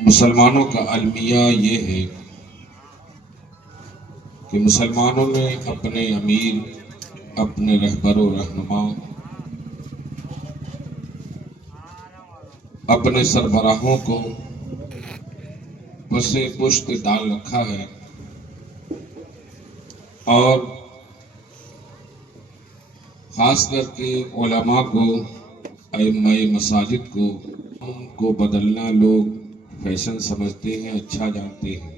مسلمانوں کا المیہ یہ ہے کہ مسلمانوں نے اپنے امیر، اپنے رہبر و رہنما، اپنے سربراہوں کو پس پشت ڈال رکھا ہے اور خاص کر کے علماء کو، ائمہ مساجد کو ان کو بدلنا لوگ فیشن سمجھتے ہیں، اچھا جانتے ہیں،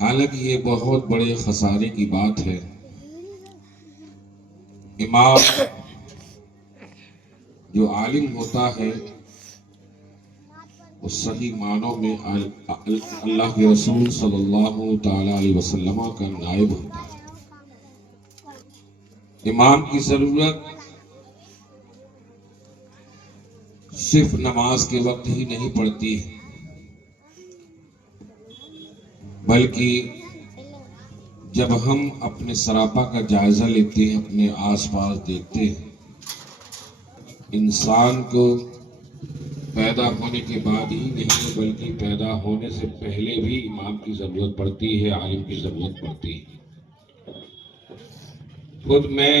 حالانکہ یہ بہت بڑے خسارے کی بات ہے۔ امام جو عالم ہوتا ہے وہ صحیح معنوں میں اللہ کے رسول صلی اللہ تعالی علیہ وسلم کا نائب ہوتا ہے۔ امام کی ضرورت صرف نماز کے وقت ہی نہیں پڑتی، بلکہ جب ہم اپنے سراپا کا جائزہ لیتے ہیں، اپنے آس پاس دیکھتے ہیں، انسان کو پیدا ہونے کے بعد ہی نہیں بلکہ پیدا ہونے سے پہلے بھی امام کی ضرورت پڑتی ہے، عالم کی ضرورت پڑتی ہے۔ خود میں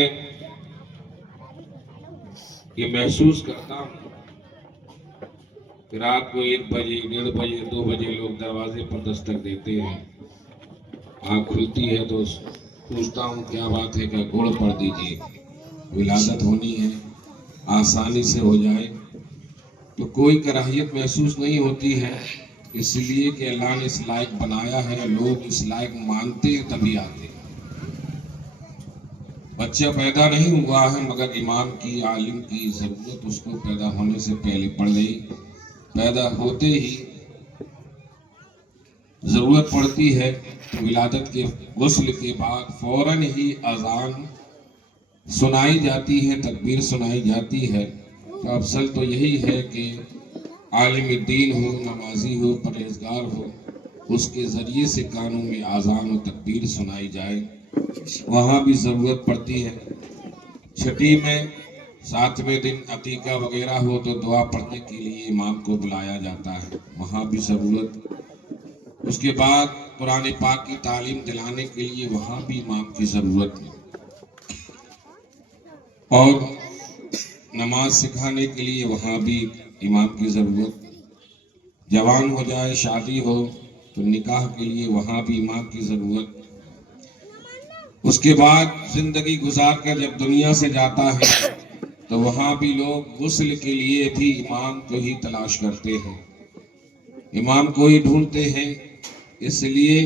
یہ محسوس کرتا ہوں کہ رات کو 1 بجے، 1:30 بجے، 2 بجے لوگ دروازے پر دستک دیتے ہیں، آنکھ کھلتی ہے تو پوچھتا ہوں کیا بات ہے، کہ گوڑ پڑ دیجیے، ولادت ہونی ہے، آسانی سے ہو جائے۔ تو کوئی کراہیت محسوس نہیں ہوتی ہے، اس لیے کہ اللہ نے اس لائق بنایا ہے، لوگ اس لائق مانتے ہیں تبھی آتے ہیں۔ بچہ پیدا نہیں ہوا ہے مگر امام کی، عالم کی ضرورت اس کو پیدا ہونے سے پہلے پڑ گئی، پیدا ہوتے ہی ضرورت پڑتی ہے تو ولادت کے غسل کے بعد فوراً ہی اذان سنائی جاتی ہے، تکبیر سنائی جاتی ہے۔ تو افضل تو یہی ہے کہ عالم دین ہو، نمازی ہو، پرہیزگار ہو، اس کے ذریعے سے کانوں میں اذان و تکبیر سنائی جائے، وہاں بھی ضرورت پڑتی ہے۔ چھٹی میں 7ویں دن عقیقہ وغیرہ ہو تو دعا پڑھنے کے لیے امام کو بلایا جاتا ہے، وہاں بھی ضرورت۔ اس کے بعد قرآن پاک کی تعلیم دلانے کے لیے وہاں بھی امام کی ضرورت ہے، اور نماز سکھانے کے لیے وہاں بھی امام کی ضرورت۔ جوان ہو جائے، شادی ہو تو نکاح کے لیے وہاں بھی امام کی ضرورت۔ اس کے بعد زندگی گزار کر جب دنیا سے جاتا ہے تو وہاں بھی لوگ غسل کے لیے بھی امام کو ہی تلاش کرتے ہیں، امام کو ہی ڈھونڈتے ہیں، اس لیے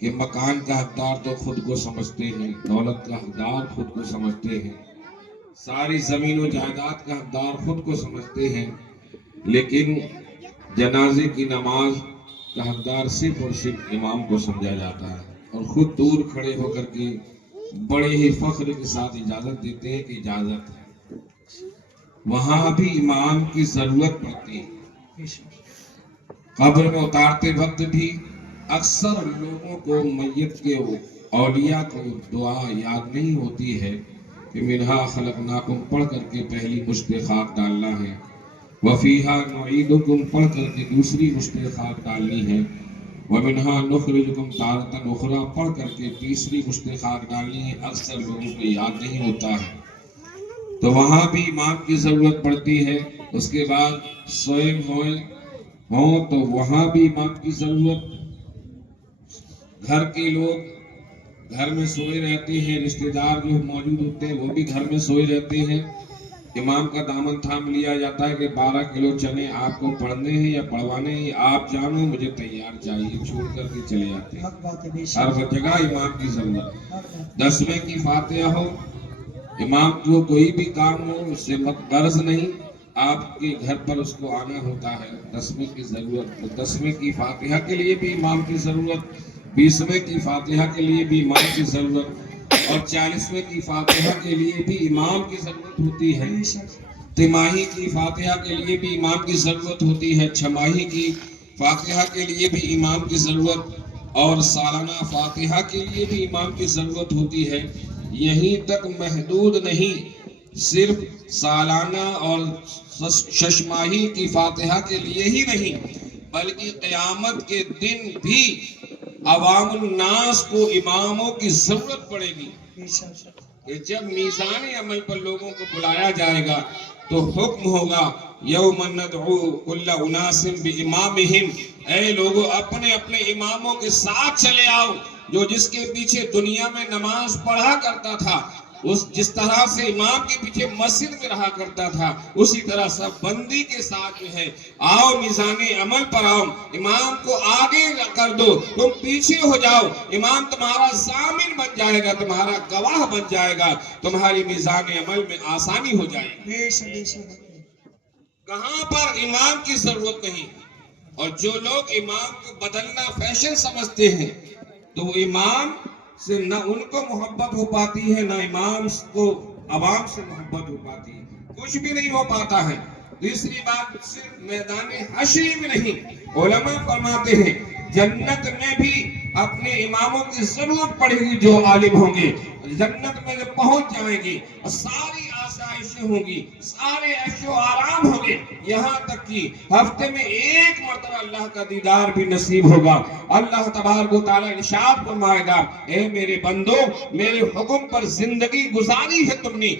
کہ مکان کا حقدار تو خود کو سمجھتے ہیں، دولت کا حقدار خود کو سمجھتے ہیں، ساری زمین و جائیداد کا حقدار خود کو سمجھتے ہیں، لیکن جنازے کی نماز کا حقدار صرف اور صرف امام کو سمجھا جاتا ہے، اور خود دور کھڑے ہو کر کے بڑے ہی فخر کے ساتھ اجازت دیتے ہیں کہ اجازت ہے۔ وہاں بھی امام کی ضرورت پڑتی ہے۔ قبر میں اتارتے وقت بھی اکثر لوگوں کو میت کے اولیاء کو دعا یاد نہیں ہوتی ہے کہ منہا خلقناکم پڑھ کر کے پہلی مشت خاک ڈالنا ہے، وفیہا نعیدکم پڑھ کر کے دوسری مشت خاک ڈالنی ہے، ومنہا نخرجکم تارۃ اخری پڑھ کر کے تیسری مشت خاک ڈالنی ہے۔ اکثر لوگوں کو یاد نہیں ہوتا ہے، تو وہاں بھی امام کی ضرورت پڑتی ہے۔ اس کے بعد سوئم ہوں تو وہاں بھی امام کی ضرورت۔ گھر کے لوگ گھر میں سوئے رہتے ہیں، رشتہ دار جو موجود ہوتے ہیں وہ بھی گھر میں سوئے رہتے ہیں، امام کا دامن تھام لیا جاتا ہے کہ 12 کلو چنے آپ کو پڑھنے ہیں یا پڑھوانے ہیں، آپ جانو مجھے تیار چاہیے، چھوڑ کر کے چلے جاتے ہیں۔ ہر جگہ امام کی ضرورت۔ 10ویں کی فاتحہ ہو، امام کو کوئی بھی کام ہو اس سے غرض نہیں، آپ کے گھر پر اس کو آنا ہوتا ہے، 10ویں کی ضرورت، تو 10ویں کی فاتحہ کے لیے بھی امام کی ضرورت، 20ویں کی فاتحہ کے لیے بھی امام کی ضرورت، اور 40ویں کی فاتحہ کے لیے بھی امام کی ضرورت ہوتی ہے۔ تماہی کی فاتحہ کے لیے بھی امام کی ضرورت ہوتی ہے، چھماہی کی فاتحہ کے لیے بھی امام کی ضرورت، اور سالانہ فاتحہ کے لیے بھی امام کی ضرورت ہوتی ہے۔ یہیں تک محدود نہیں، صرف سالانہ اور ششماہی کی فاتحہ کے لیے ہی نہیں، بلکہ قیامت کے دن بھی عوام الناس کو اماموں کی ضرورت پڑے گی کہ جب میزان عمل پر لوگوں کو بلایا جائے گا تو حکم ہوگا یوم ندعو کل اناس بامامہم، اے لوگوں اپنے اپنے اماموں کے ساتھ چلے آؤ۔ جو جس کے پیچھے دنیا میں نماز پڑھا کرتا تھا، جس طرح سے امام کے پیچھے مسجد میں رہا کرتا تھا، اسی طرح سب بندی کے ساتھ جو ہے آؤ، میزان عمل پر آؤ، امام کو آگے کر دو، تم پیچھے ہو جاؤ، امام تمہارا ضامن بن جائے گا، تمہارا گواہ بن جائے گا، تمہاری میزان عمل میں آسانی ہو جائے گی۔ کہاں پر امام کی ضرورت نہیں، اور جو لوگ امام کو بدلنا فیشن سمجھتے ہیں تو وہ امام سے نہ ان کو محبت ہو پاتی ہے، نہ امام کو عوام سے محبت ہو پاتی ہے، کچھ بھی نہیں ہو پاتا ہے۔ دوسری بات صرف میدان حشر میں نہیں، علماء فرماتے ہیں جنت میں بھی اپنے اماموں کی ضرورت پڑے گی۔ جو عالم ہوں گے جنت میں جب پہنچ جائیں گے، ساری آسائشیں ہوں گی، سارے عیش و آرام ہوں گے، یہاں تک کہ ہفتے میں ایک مرتبہ اللہ کا دیدار بھی نصیب ہوگا۔ اللہ تبارک و تعالیٰ ارشاد فرمائے گا، اے میرے بندو، میرے حکم پر زندگی گزاری ہے تم نے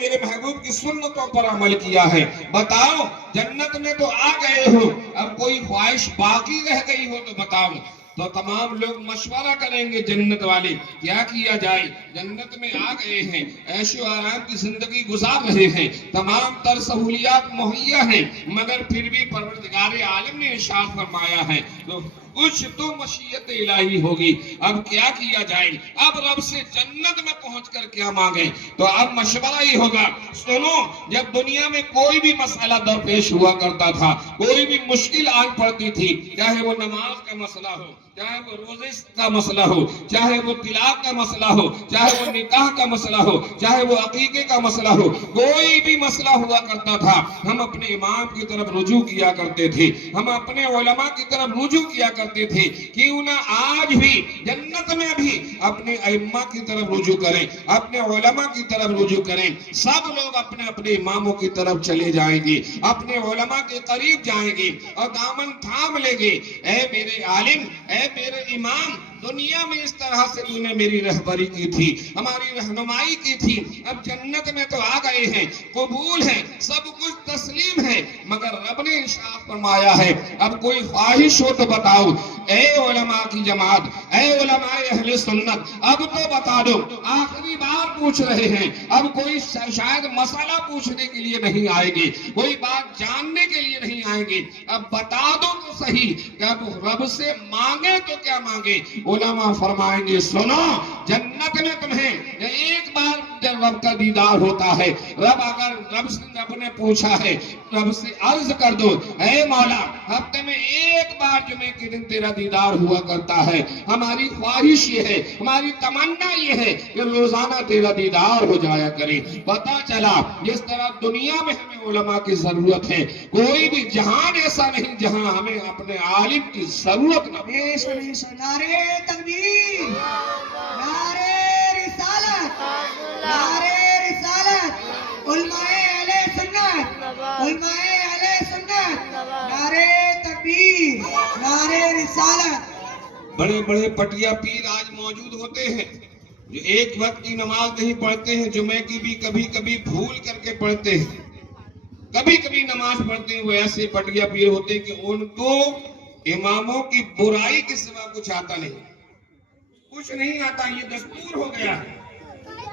میرے محبوب کی سنتوں پر عمل کیا ہے، بتاؤ جنت میں تو آ گئے ہو، اب کوئی خواہش باقی رہ گئی ہو تو بتاؤ۔ تو تمام لوگ مشورہ کریں گے جنت والے، کیا کیا جائے؟ جنت میں آ گئے ہیں، عیش و آرام کی زندگی گزار رہے ہیں، تمام تر سہولیات مہیا ہیں، مگر پھر بھی پروردگار عالم نے ارشاد فرمایا ہے تو کچھ تو مشیت الہی ہوگی۔ اب کیا کیا جائے؟ اب رب سے جنت میں پہنچ کر کیا مانگیں؟ تو اب مشورہ ہی ہوگا، سنو، جب دنیا میں کوئی بھی مسئلہ درپیش ہوا کرتا تھا، کوئی بھی مشکل آن پڑتی تھی، چاہے وہ نماز کا مسئلہ ہو، چاہے وہ روزے کا مسئلہ ہو، چاہے وہ طلاق کا مسئلہ ہو، چاہے وہ نکاح کا مسئلہ ہو، چاہے وہ عقیقے کا مسئلہ ہو، کوئی بھی مسئلہ ہوا کرتا تھا، ہم اپنے امام کی طرف رجوع کیا کرتے تھے، ہم اپنے علماء کی طرف رجوع کیا کرتے تھے۔ کیوں نہ آج بھی جنت میں بھی اپنے ائمہ کی طرف رجوع کریں، اپنے علماء کی طرف رجوع کریں، سب لوگ اپنے اپنے اماموں کی طرف چلے جائیں گے، اپنے علماء کے قریب جائیں گے اور دامن تھام لیں گے، اے میرے عالم، اے میرے امام، دنیا میں اس طرح سے تو نے میری رہبری کی تھی، ہماری رہنمائی کی تھی، اب جنت میں تو آ گئے ہیں، قبول ہے، سب کچھ تسلیم ہے، مگر رب نے ارشاد فرمایا ہے اب کوئی خواہش ہو تو بتاؤ۔ اے علماء کی جماعت، اے علماء اہل سنت، اب تو بتا دو، آخری بار پوچھ رہے ہیں، اب کوئی شاید مسئلہ پوچھنے کے لیے نہیں آئے گی، کوئی بات جاننے کے لیے نہیں آئیں گے، اب بتا دو تو صحیح کہ اب رب سے مانگے تو کیا مانگے؟ علماء فرمائیں گے سنو، جنت میں تمہیں ایک بار جب رب کا دیدار ہوتا ہے، رب نے پوچھا ہے، رب سے عرض کر دو، اے مولا ہفتے میں ایک بار جمعے کے دن تیرا دیدار ہوا کرتا ہے، ہماری خواہش یہ ہے، ہماری تمنا یہ ہے کہ روزانہ تیرا دیدار ہو جایا کرے۔ پتہ چلا جس طرح دنیا میں ہمیں علماء کی ضرورت ہے، کوئی بھی جہان ایسا نہیں جہاں ہمیں اپنے عالم کی ضرورت نہ ہو۔ نعرے تکبیر، نعرے رسالت، نعرے رسالت، علماء اہل سنت، علماء اہل سنت، نعرے تکبیر، نعرے رسالت۔ بڑے بڑے پٹیا پیر آج موجود ہوتے ہیں جو ایک وقت کی نماز نہیں پڑھتے ہیں، جمعے کی بھی کبھی کبھی بھول کر کے پڑھتے ہیں، کبھی کبھی نماز پڑھتے ہیں، وہ ایسے پٹیا پیر ہوتے ہیں کہ ان کو اماموں کی برائی کے سوا کچھ آتا نہیں، کچھ نہیں آتا، یہ دستور ہو گیا ہے،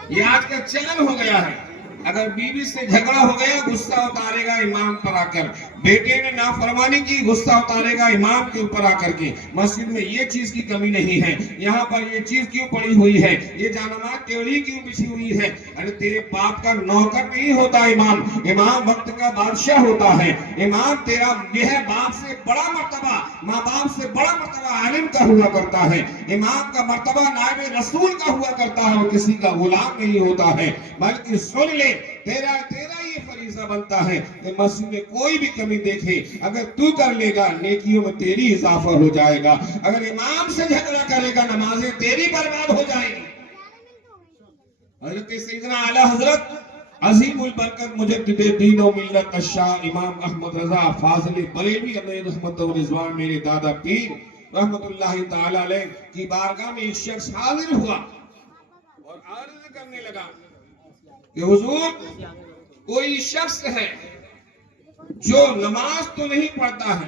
یہ آج کا چلن ہو گیا ہے۔ اگر بیوی سے جھگڑا ہو گیا غصہ اتارے گا امام پر آ کر، بیٹے نے نافرمانی کی غصہ اتارے گا امام کے اوپر آ کر کے، مسجد میں یہ چیز کی کمی نہیں ہے، یہاں پر یہ چیز کیوں پڑی ہوئی ہے، یہ جانماز ٹیڑھی کیوں بچھی ہوئی ہے۔ ارے تیرے باپ کا نوکر نہیں ہوتا امام، امام وقت کا بادشاہ ہوتا ہے، امام تیرا یہ ہے باپ سے بڑا مرتبہ، ماں باپ سے بڑا مرتبہ عالم کا ہوا کرتا ہے، امام کا مرتبہ نائب رسول کا ہوا کرتا ہے، وہ کسی کا غلام نہیں ہوتا ہے۔ بلکہ سن لے، تیرا یہ فریضہ بنتا ہے کہ مسجد میں کوئی بھی کمی دیکھے، اگر تو کر لے گا نیکیوں میں تیری اضافہ ہو جائے گا، اگر امام سے جھگڑا کرے گا نمازیں تیری برباد ہو جائیں گی۔ حضرت سیدنا اعلیٰ حضرت عظیم البرکت مجدد دین و ملت الشاہ امام احمد رضا فاضل بریلوی علیہ رحمت و رضوان میرے دادا پیر رحمت اللہ تعالی علیہ کی بارگاہ میں ایک شخص حاضر ہوا اور عرض کرنے لگا کہ حضور کوئی شخص ہے جو نماز تو نہیں پڑھتا ہے،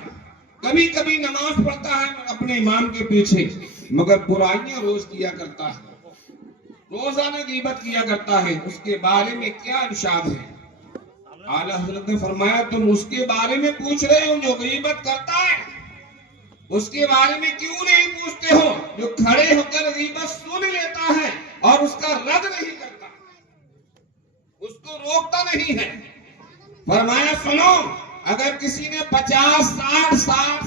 کبھی کبھی نماز پڑھتا ہے اپنے امام کے پیچھے، مگر برائیاں روز کیا کرتا ہے، روزانہ غیبت کیا کرتا ہے، اس کے بارے میں کیا ارشاد ہے؟ اعلیٰ حضرت نے فرمایا تم اس کے بارے میں پوچھ رہے ہو جو غیبت کرتا ہے، اس کے بارے میں کیوں نہیں پوچھتے ہو جو کھڑے ہو کر غیبت سن لیتا ہے اور اس کا رد نہیں کرتا، اس کو روکتا نہیں ہے؟ فرمایا سنو، اگر کسی نے 50 60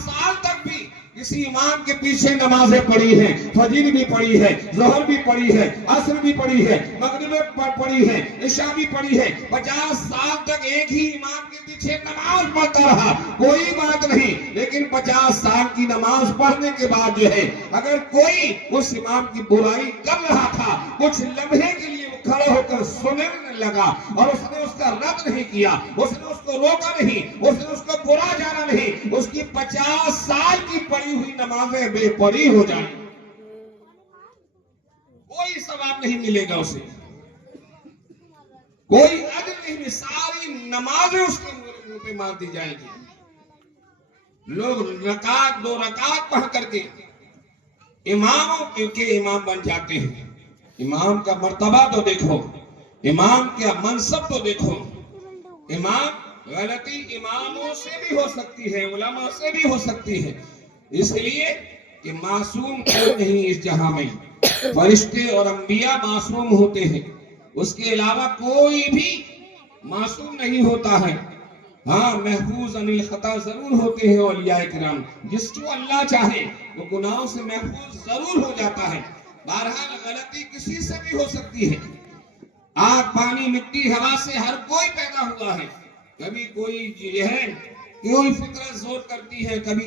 سال تک بھی کسی امام کے پیچھے نمازیں پڑھی ہیں، فجر بھی پڑھی ہے، ظہر بھی پڑھی ہے، عصر بھی پڑھی ہے، مغرب پڑھی ہے، عشاء بھی پڑھی ہے، 50 سال تک ایک ہی امام کے پیچھے نماز پڑھتا رہا، کوئی بات نہیں، لیکن 50 سال کی نماز پڑھنے کے بعد جو ہے اگر کوئی اس امام کی برائی کر رہا تھا، کچھ لمحے کے لیے کھڑا ہو کر سننے لگا اور اس نے اس کا رد نہیں کیا، اس نے اس کو روکا نہیں، اس نے اس کو برا جانا نہیں، اس کی 50 سال کی پڑھی ہوئی نمازیں بے پڑھی ہو جائیں، کوئی ثواب نہیں ملے گا اسے، کوئی اجر نہیں، ساری نمازیں اس کے منہ پہ مار دی جائیں گی۔ لوگ رکعت 2 رکعت پڑھ کر کے اماموں کے امام بن جاتے ہیں، امام کا مرتبہ تو دیکھو، امام کا منصب تو دیکھو، امام غلطی اماموں سے بھی ہو سکتی ہے، علماء سے بھی ہو سکتی ہے، اس لیے کہ معصوم کوئی نہیں اس جہاں میں، فرشتے اور انبیاء معصوم ہوتے ہیں، اس کے علاوہ کوئی بھی معصوم نہیں ہوتا ہے، ہاں محفوظ عن الخطا ضرور ہوتے ہیں اولیاء کرام، جس کو اللہ چاہے وہ گناہوں سے محفوظ ضرور ہو جاتا ہے، بہرحال غلطی کسی سے بھی ہو سکتی ہے، آگ پانی مٹی ہوا سے ہر کوئی پیدا ہوا ہے، کبھی کوئی یہ ہے کوئی فطرت زور کرتی ہے، کبھی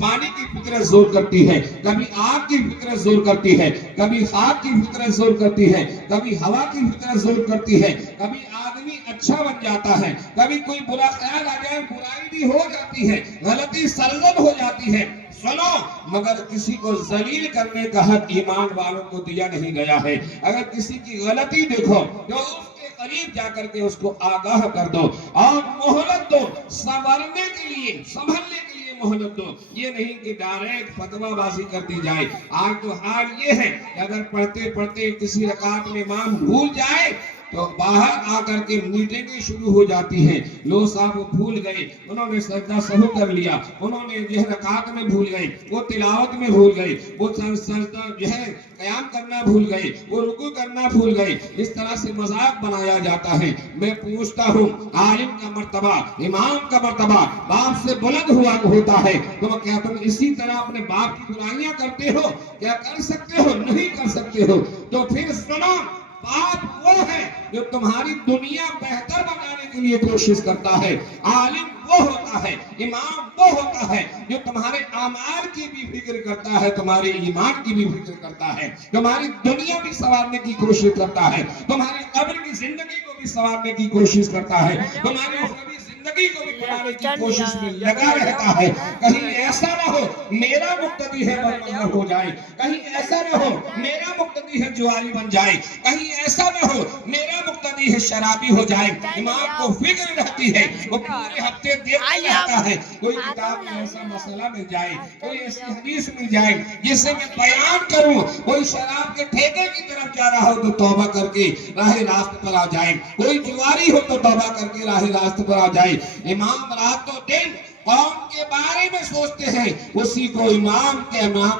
پانی کی فطرت زور کرتی ہے، کبھی آگ کی فطرت زور کرتی ہے، کبھی خاک کی فطرت زور کرتی ہے، کبھی ہوا کی فطرت زور کرتی ہے، کبھی آدمی اچھا بن جاتا ہے، کبھی کوئی برا خیال آ جائے برائی بھی ہو جاتی ہے، غلطی سرزد ہو جاتی ہے، سنو، مگر کسی کو ذلیل کرنے کا حق ایمان والوں کو دیا نہیں گیا ہے، اگر کسی کی غلطی دیکھو تو اس کے قریب جا کر کے اس کو آگاہ کر دو اور مہلت دو، سنورنے کے لیے سنبھلنے کے لیے مہلت دو، یہ نہیں کہ ڈائریکٹ فتویٰ بازی کر دی جائے۔ آج تو حال یہ ہے کہ اگر پڑھتے پڑھتے کسی رکعت میں امام بھول جائے تو باہر آ کر کے میٹنگیں شروع ہو جاتی ہیں، لوگ صاحب وہ بھول گئے، انہوں نے سجدہ سہو کر لیا، انہوں نے جو ہے رکعت میں بھول گئے، وہ تلاوت میں بھول گئے، وہ سجدہ جو ہے قیام کرنا بھول گئے، وہ رکوع کرنا بھول گئے، اس طرح سے مذاق بنایا جاتا ہے۔ میں پوچھتا ہوں، عالم کا مرتبہ، امام کا مرتبہ باپ سے بلند ہوا ہوتا ہے، تو کیا تم اسی طرح اپنے باپ کی برائیاں کرتے ہو؟ کیا کر سکتے ہو؟ نہیں کر سکتے ہو، تو پھر سنو، باپ وہ ہے جو تمہاری دنیا بہتر بنانے کے لیے کوشش کرتا ہے، عالم وہ ہوتا ہے، امام وہ ہوتا ہے جو تمہارے اعمال کی بھی فکر کرتا ہے، تمہارے ایمان کی بھی فکر کرتا ہے، تمہاری دنیا بھی سنوارنے کی کوشش کرتا ہے، تمہاری قبر کی زندگی کو بھی سنوارنے کی کوشش کرتا ہے، تمہاری اخروی زندگی کو بھی بنانے کی کوشش میں لگا رہتا ہے۔ کہیں ایسا نہ ہو میرا مقتدی ہے بدنام ہو جائے، کہیں ایسا نہ ہو میرا مقتدی ہے جواری بن جائے، کہیں ایسا نہ ہو میرا مقتدی ہے شرابی ہو جائے۔ امام کو فکر رہتی ہے، وہ پورے ہفتے دیکھتے رہتا ہے، کوئی کتاب میں ایسا مسئلہ مل جائے، کوئی ایسی حدیث مل جائے جسے میں بیان کروں، کوئی شراب کے ٹھیکے کی طرف جا رہا ہو تو توبہ کر کے راہ راست پر آ جائے، کوئی جواری ہو تو توبہ کر کے راہ راست پر آ جائے۔ امام رات و دن قوم کے بارے میں سوچتے ہیں، اسی کو امام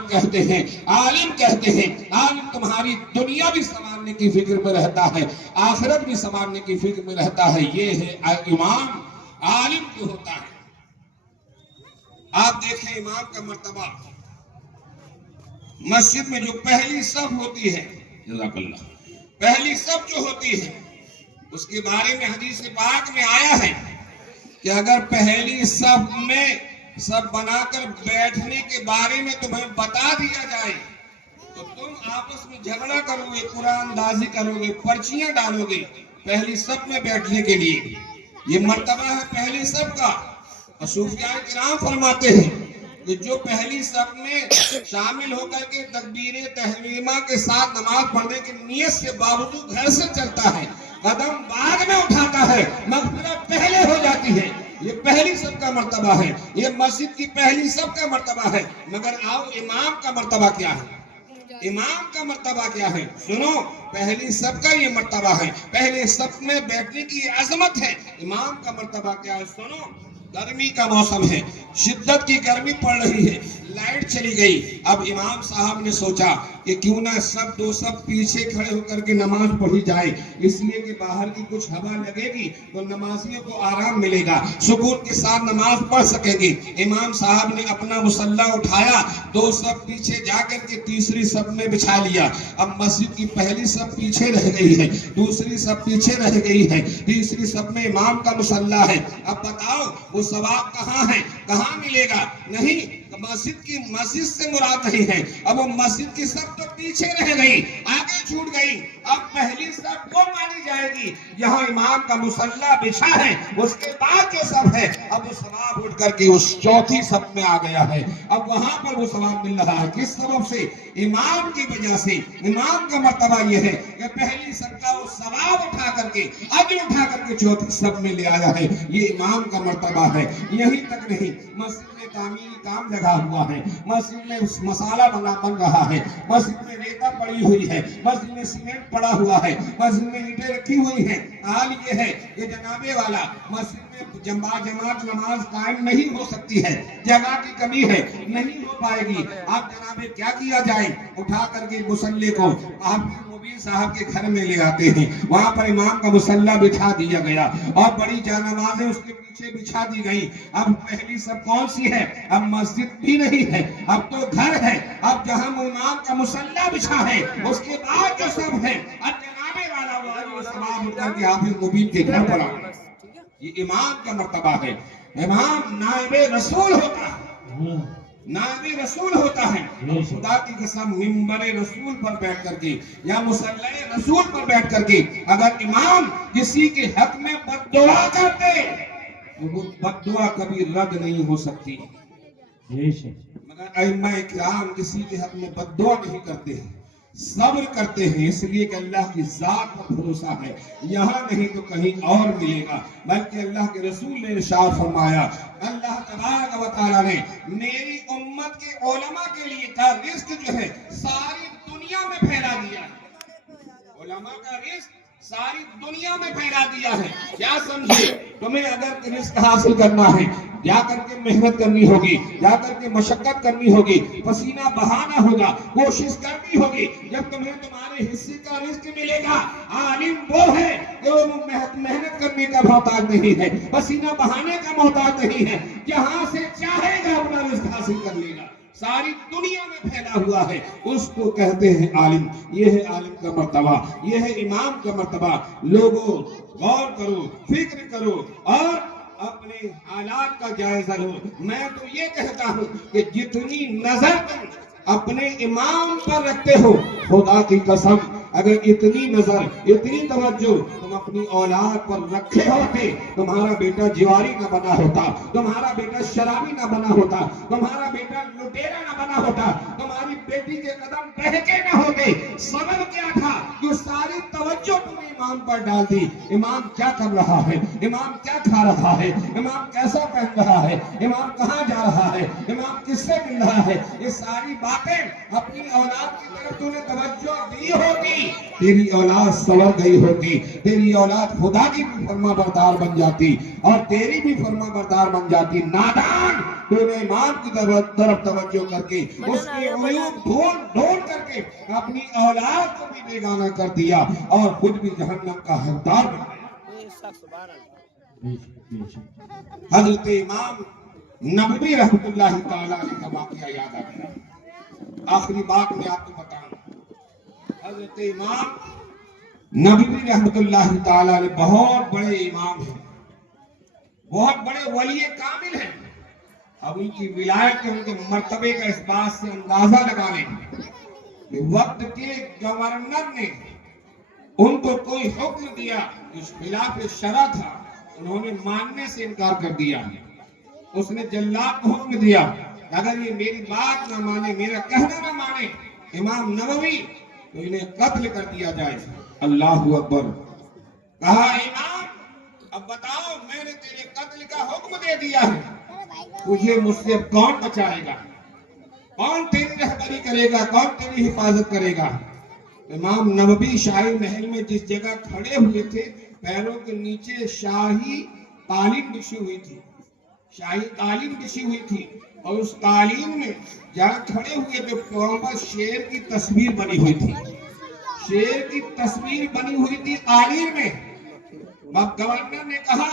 کہتے ہیں، عالم کہتے ہیں۔ عالم تمہاری دنیا بھی سنوارنے کی فکر میں رہتا ہے، آخرت بھی سنوارنے کی فکر میں رہتا ہے، یہ ہے امام، عالم جو ہوتا ہے۔ آپ دیکھیں امام کا مرتبہ، مسجد میں جو پہلی صف ہوتی ہے، جزاک اللہ، پہلی صف جو ہوتی ہے اس کے بارے میں حدیث پاک میں آیا ہے کہ اگر پہلی صف میں سب بنا کر بیٹھنے کے بارے میں تمہیں بتا دیا جائے تو تم آپس میں جھگڑا کرو گے، قرآن اندازی کرو گے، پرچیاں ڈالو گے، پہلی صف میں بیٹھنے کے لیے، یہ مرتبہ ہے پہلی صف کا۔ اور صوفیاء کرام فرماتے ہیں کہ جو پہلی صف میں شامل ہو کر کے تکبیر تحریمہ کے ساتھ نماز پڑھنے کی نیت سے باوجود گھر سے چلتا ہے، قدم بعد میں اٹھاتا ہے، مغفرت پہلے ہو جاتی ہے۔ یہ پہلی صف کا مرتبہ ہے، یہ مسجد کی پہلی صف کا مرتبہ ہے۔ مگر آؤ امام کا مرتبہ کیا ہے؟ امام کا مرتبہ کیا ہے؟ سنو، پہلی صف کا یہ مرتبہ ہے، پہلے صف میں بیٹھنے کی یہ عظمت ہے۔ امام کا مرتبہ کیا ہے؟ سنو، گرمی کا موسم ہے، شدت کی گرمی پڑ رہی ہے، لائٹ چلی گئی۔ اب امام صاحب نے سوچا کہ کیوں نہ سب دو سب پیچھے کھڑے ہو کر کے نماز پڑھی جائے، اس لیے کہ باہر کی کچھ ہوا لگے گی تو نمازیوں کو آرام ملے گا، سکون کے ساتھ نماز پڑھ سکیں گے۔ امام صاحب نے اپنا مصلی اٹھایا، دو سب پیچھے جا کر کے تیسری صف میں بچھا لیا۔ اب مسجد کی پہلی صف پیچھے رہ گئی ہے، دوسری صف پیچھے رہ گئی ہے، تیسری صف میں امام کا مصلی ہے۔ اب بتاؤ وہ ثواب کہاں ہے؟ کہاں ملے گا؟ نہیں، مسجد سے مراد نہیں ہے۔ اب وہ مسجد کی صف تو پیچھے رہ گئی، آگے چھوٹ گئی۔ اب پہلی صف وہ مانی جائے گی یہاں امام کا مصلی بچھا ہے، اس کے بعد جو صف ہے اب وہ ثواب اٹھ کر کے اس چوتھی صف میں آ گیا ہے۔ اب وہاں پر وہ ثواب مل رہا ہے، کس سبب سے؟ امام کی وجہ سے۔ امام کا مرتبہ یہ ہے کہ پہلی صف کا وہ ثواب اٹھا کر کے، اجر اٹھا کر کے چوتھی صف میں لے آیا ہے، یہ امام کا مرتبہ ہے۔ یہی تک نہیں، مسجد میں تعمیری کام لگا ہوا ہے، مسجد میں مسالہ بن رہا ہے، مسجد میں ریتا پڑی ہوئی ہے، مسجد میں سیمنٹ پڑا ہوا ہے، مسجد میں اینٹیں رکھی ہوئی ہیں۔ حال یہ ہے کہ جنابے والا مسجد میں جماعت نماز قائم نہیں ہو سکتی ہے، جگہ کی کمی ہے، نہیں ہو پائے گی۔ آپ جنابے کیا کیا جائے؟ اٹھا کر کے مصلی کو آپ مبین صاحب کے گھر میں لے آتے ہیں، وہاں پر امام کا مصلی بچھا دیا گیا اور بڑی جانمازیں اس کے پیچھے بچھا دی گئی۔ اب پہلی صف کون سی ہے؟ اب مسجد بھی نہیں ہے، اب تو گھر ہے۔ اب جہاں امام کا مصلی بچھا ہے اس کے بعد جو صف ہے، اب جنابے والا وہ ثواب اٹھ کر کے حافظ مبین کے گھر پر آ گیا۔ یہ امام کا مرتبہ ہے۔ امام نائب رسول ہوتا ہے، نائب رسول ہوتا ہے۔ خدا کی قسم منبر رسول پر بیٹھ کر کے یا مصلی رسول پر بیٹھ کر کے اگر امام کسی کے حق میں بد دعا کرتے تو وہ بد دعا کبھی رد نہیں ہو سکتی، مگر ائمہ کرام کسی کے حق میں بد دعا نہیں کرتے ہیں، صبر کرتے ہیں، اس لیے کہ اللہ کی ذات پر بھروسہ ہے، یہاں نہیں تو کہیں اور ملے گا۔ بلکہ اللہ کے رسول نے ارشاد فرمایا، اللہ تبارک و تعالیٰ نے میری امت کے علماء کے لیے کا رزق جو ہے ساری دنیا میں پھیلا دیا ہے۔ علماء کا رزق ساری دنیا میں پھیلا دیا ہے۔ کیا سمجھے؟ تمہیں اگر رزق حاصل کرنا ہے، جا کر کے محنت کرنی ہوگی، جا کر کے مشقت کرنی ہوگی، پسینہ بہانا ہوگا، کوشش کرنی ہوگی۔ جب تمہیں تمہارے حصے کا رزق ملے گا، عالم وہ ہے کہ وہ محنت کرنے کا محتاج نہیں ہے، پسینہ بہانے کا محتاج نہیں ہے، جہاں سے چاہے گا اپنا رزق حاصل کر لے گا۔ ساری دنیا میں پھیلا ہوا ہے، اس کو کہتے ہیں عالم۔ یہ ہے عالم کا مرتبہ، یہ ہے امام کا مرتبہ۔ لوگوں غور کرو، فکر کرو اور اپنے حالات کا جائزہ لو۔ میں تو یہ کہتا ہوں کہ جتنی نظر تم اپنے امام پر رکھتے ہو، خدا کی قسم اگر اتنی نظر، اتنی توجہ تم اپنی اولاد پر رکھے ہوتے، تمہارا بیٹا جواری نہ بنا ہوتا، تمہارا بیٹا شرابی نہ بنا ہوتا، تمہارا بیٹا لٹیرا نہ بنا ہوتا، تمہاری بیٹی کے قدم بہکے نہ ہوتے۔ سبب کیا تھا؟ جو ساری توجہ تم نے امام پر ڈال دی۔ امام کیا کر رہا ہے؟ امام کیا کھا رہا ہے؟ امام کیسا پہن رہا ہے؟ امام کہاں جا رہا ہے؟ امام کس سے مل رہا ہے؟ یہ ساری باتیں اپنی اولاد کی طرف تو نے توجہ دی ہوتی، تیری اولاد سنور گئی ہوتی، تیری اولاد خدا کی بھی فرما بردار بن جاتی اور تیری بھی فرما بردار بن جاتی۔ نادان تو نے امام کی طرف توجہ کر کے اس کے عیوب ڈھونڈ کر کے اپنی اولاد کو بھی بیگانہ کر دیا اور خود بھی جہنم کا حقدار بن گیا۔ حضرت امام نبوی رحمت اللہ تعالیٰ علیہ کا واقعہ یاد آ گیا۔ آخری بات میں آپ کو بتاؤں، حضرت امام نبوی رحمت اللہ تعالیٰ علیہ بہت بڑے امام ہیں، بہت بڑے ولی کامل ہیں۔ اب ان کی ولایت کے ان کے مرتبے کا اس بات سے اندازہ لگا لیں کہ وقت کے گورنر نے ان کو کوئی حکم دیا جو خلاف شرع تھا، انہوں نے ماننے سے انکار کر دیا. اس نے جلاد کو حکم دیا کہ اگر یہ میری بات نہ مانے، میرا کہنا نہ مانے امام نووی، تو انہیں قتل کر دیا جائے. اللہ اکبر. کہا امام اب بتاؤ، میں نے تیرے قتل کا حکم دے دیا ہے، تجھے مجھ سے کون بچائے گا؟ کون تیری رہبری کرے گا؟ کون تیری حفاظت کرے گا؟ امام نووی شاہی محل میں جس جگہ کھڑے ہوئے تھے، پیروں کے نیچے شاہی قالین بچھی ہوئی تھی، شاہی قالین بچھی ہوئی تھی، اور اس قالین میں جہاں کھڑے ہوئے تھے پاؤں پر شیر کی تصویر بنی ہوئی تھی، شیر کی تصویر بنی ہوئی تھی قالین میں. اب گورنر نے کہا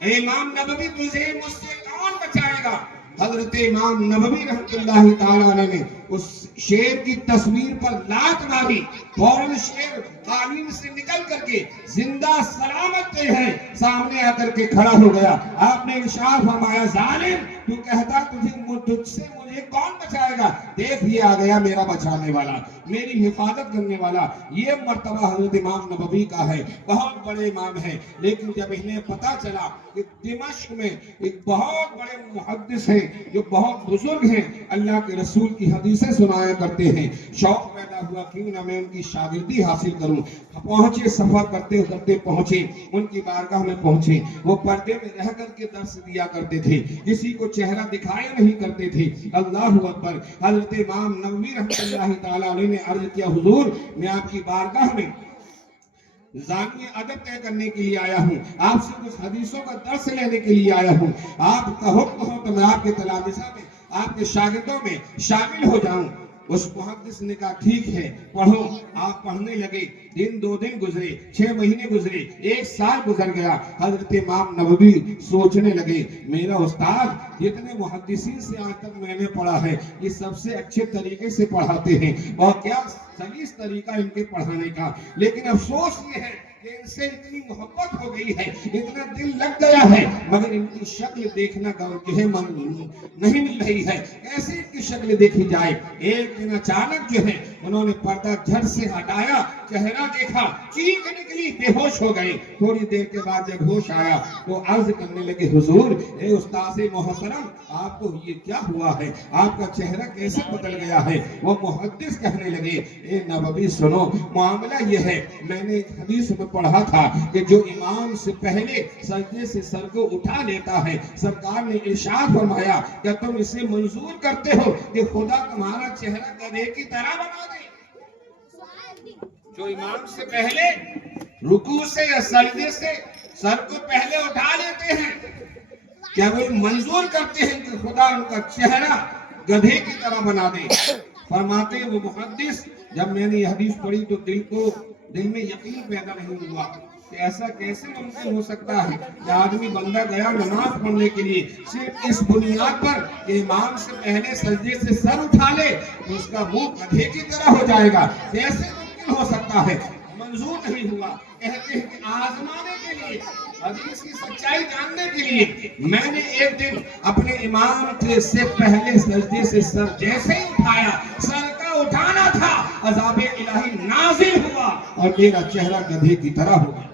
اے امام نووی، تجھے مجھ سے کون بچائے گا؟ حضرت امام نووی رحمۃ اللہ تعالیٰ علیہ نے اس شیر کی تصویر پر لات ماری، فوراً شیر قالین سے نکل کر کے زندہ سلامت ہے سامنے آ کر کے کھڑا ہو گیا. آپ نے ارشاد فرمایا ظالم، تو کہتا تجھ سے مجھے کون بچائے گا؟ دیکھ یہ آ گیا میرا بچانے والا، میری حفاظت کرنے والا. یہ مرتبہ حضرت امام نووی کا ہے، بہت بڑے امام ہیں. لیکن جب انہیں پتا چلا کہ دمشق میں ایک بہت بڑے محدث ہیں جو بہت بزرگ ہیں، اللہ کے رسول کی حدیثیں سنایا کرتے ہیں، شوق پیدا ہوا کیوں نہ میں ان کی شاگردی حاصل کروں. پہنچے، سفر کرتے کرتے پہنچے، ان کی بارگاہ میں پہنچے. وہ پردے میں رہ کر کے درس دیا کرتے تھے، کسی کو چہرہ دکھایا نہیں کرتے تھے. اللہ اکبر. حضرت امام نووی رحمۃ اللہ تعالیٰ علیہ نے عرض کیا حضور میں آپ کی بارگاہ میں زانوی ادب طے کرنے کے لیے آیا ہوں، آپ سے کچھ حدیثوں کا درس لینے کے لیے آیا ہوں، آپ کا حکم ہو تو میں آپ کے تلامذہ میں، آپ کے شاگردوں میں شامل ہو جاؤں. اس محدث نے کہا ٹھیک ہے پڑھو. آپ پڑھنے لگے. دن 2 دن گزرے، 6 مہینے گزرے، 1 سال گزر گیا. حضرت امام نووی سوچنے لگے میرا استاد جتنے محدثین سے آج تک میں نے پڑھا ہے یہ سب سے اچھے طریقے سے پڑھاتے ہیں، اور کیا سلیس طریقہ ان کے پڑھانے کا. لیکن افسوس یہ ہے کہ ان سے اتنی محبت ہو گئی ہے، اتنا دل لگ گیا ہے، مگر ان کی شکل دیکھنا جو ہے نہیں مل رہی ہے. کیسے ان کی شکل دیکھی جائے؟ ایک دن اچانک جو ہے انہوں نے پردہ جھٹ سے ہٹایا، چہرہ دیکھا، چیخ نکلی، بے ہوش ہو گئے. تھوڑی دیر کے بعد جب ہوش آیا تو عرض کرنے لگے حضور اے استاذ محترم، آپ کو یہ کیا ہوا ہے؟ آپ کا چہرہ کیسے بدل گیا ہے؟ وہ محدث کہنے لگے اے نووی سنو، معاملہ یہ ہے میں نے ایک حدیث میں پڑھا تھا کہ جو امام سے پہلے سجدے سے سر کو اٹھا لیتا ہے، سرکار نے ارشاد فرمایا کہ تم اسے منظور کرتے ہو کہ خدا تمہارا چہرہ گدھے کی طرح بنا دے؟ جو امام سے پہلے رکوع سے یا سجدے سے سر کو پہلے اٹھا لیتے ہیں، کیا وہ منظور کرتے ہیں کہ خدا ان کا چہرہ گدھے کی طرح بنا دے؟ فرماتے وہ محدث جب میں نے یہ حدیث پڑھی تو دل میں یقین پیدا نہیں ہوا کہ ایسا کیسے ممکن ہو سکتا ہے کہ آدمی بندہ گیا نماز پڑھنے کے لیے صرف اس بنیاد پر کہ امام سے پہلے سجدے سے سر اٹھا لے تو اس کا منہ گدھے کی طرح ہو جائے گا. کیسے ممکن ہو سکتا ہے؟ منظور نہیں ہوا. کہتے ہیں کہ آزمانے کے لیے، حدیث کی سچائی جاننے کے لیے میں نے ایک دن اپنے امام سے پہلے سجدے سے سر جیسے ہی اٹھایا، سر کا اٹھانا تھا، عذاب الہی نازل ہوا اور میرا چہرہ گدھے کی طرح ہو گیا.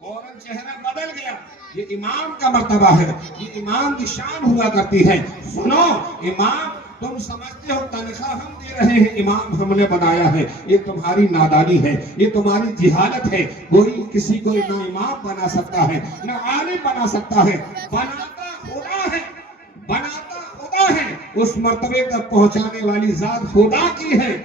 فوراً چہرہ بدل گیا. یہ امام کا مرتبہ ہے، یہ امام کی شان ہوا کرتی ہے. سنو امام تم سمجھتے ہو تنخواہ ہم دے رہے ہیں، امام ہم نے بنایا ہے، یہ تمہاری نادانی ہے، یہ تمہاری جہالت ہے. کوئی کسی کو نہ امام بنا سکتا ہے نہ عالم بنا سکتا ہے. بناتا خدا ہے، بناتا خدا ہے. اس مرتبے تک پہنچانے والی ذات خدا کی ہے.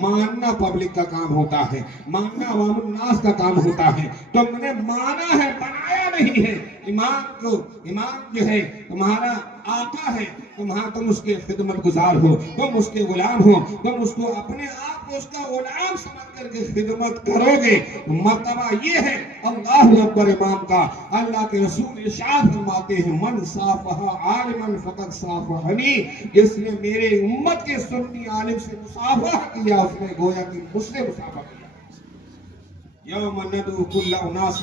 ماننا پبلک کا کام ہوتا ہے، ماننا عوام الناس کا کام ہوتا ہے. تم نے مانا ہے، بنایا نہیں ہے. امام جو ہے تمہارا آقا ہے، تم اس کے خدمت گزار ہو، تم اس کے غلام ہو. تم اس کو اپنے آپ کو اس کا غلام سمجھ کر کے خدمت کرو گے. مرتبہ یہ ہے اللہ اکبر امام کا. اللہ کے رسول ارشاد فرماتے ہیں من صافح عالما فقد صافحنی، جس نے میرے امت کے سنی عالم سے مصافحہ کیا اس نے گویا کہ مجھ سے مصافحہ کیا. یوم ندعو کل اناس